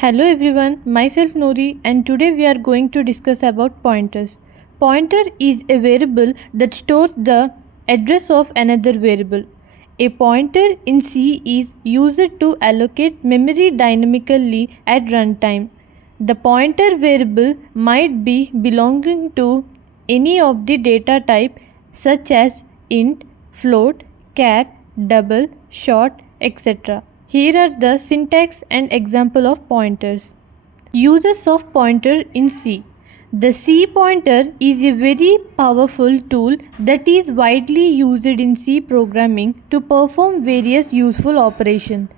Hello everyone, myself Nori and today we are going to discuss about pointers. Pointer is a variable that stores the address of another variable. A pointer in C is used to allocate memory dynamically at runtime. The pointer variable might be belonging to any of the data type such as int, float, char, double, short, etc. Here are the syntax and example of pointers. Uses of pointer in C. The C pointer is a very powerful tool that is widely used in C programming to perform various useful operations.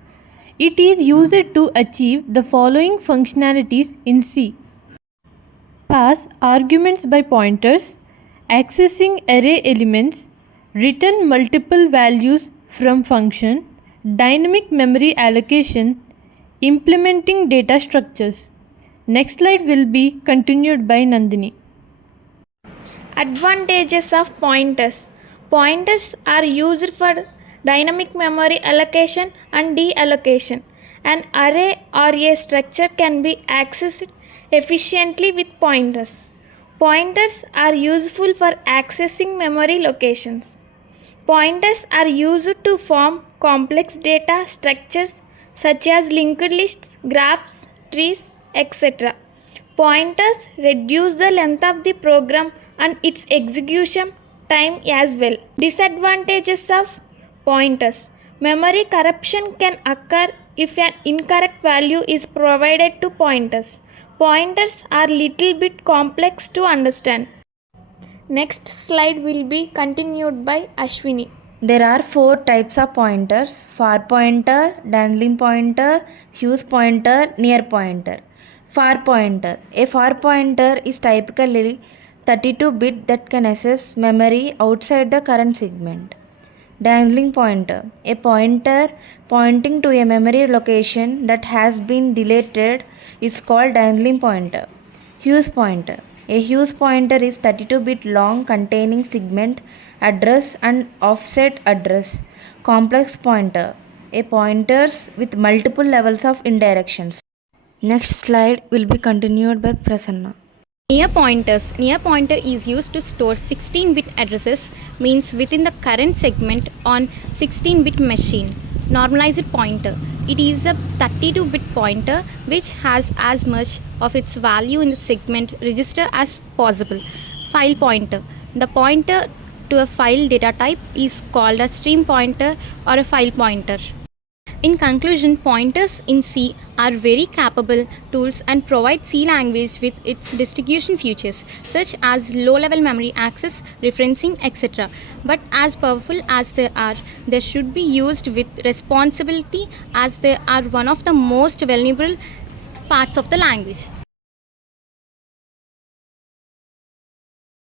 It is used to achieve the following functionalities in C. Pass arguments by pointers, accessing array elements, return multiple values from function, dynamic memory allocation, implementing data structures. Next slide will be continued by Nandini. Advantages of pointers. Pointers are used for dynamic memory allocation and deallocation. An array or a structure can be accessed efficiently with pointers. Pointers are useful for accessing memory locations. Pointers are used to form complex data structures such as linked lists, graphs, trees, etc. Pointers reduce the length of the program and its execution time as well. Disadvantages of pointers. Memory corruption can occur if an incorrect value is provided to pointers. Pointers are little bit complex to understand. Next slide will be continued by Ashwini. There are four types of pointers: far pointer, dangling pointer, fuse pointer, near pointer. Far pointer. A far pointer is typically 32-bit that can access memory outside the current segment. Dangling pointer. A pointer pointing to a memory location that has been deleted is called dangling pointer. Fuse pointer. A fuse pointer is 32-bit long containing segment address and offset address. Complex pointer. A pointers with multiple levels of indirections. Next slide will be continued by Prasanna. Near pointers. Near pointer is used to store 16-bit addresses, means within the current segment on 16-bit machine. Normalized pointer. It is a 32-bit pointer which has as much of its value in the segment register as possible. File pointer. The pointer to a file data type is called a stream pointer or a file pointer. In conclusion, pointers in C are very capable tools and provide C language with its distribution features such as low-level memory access, referencing, etc. But as powerful as they are, they should be used with responsibility as they are one of the most vulnerable parts of the language.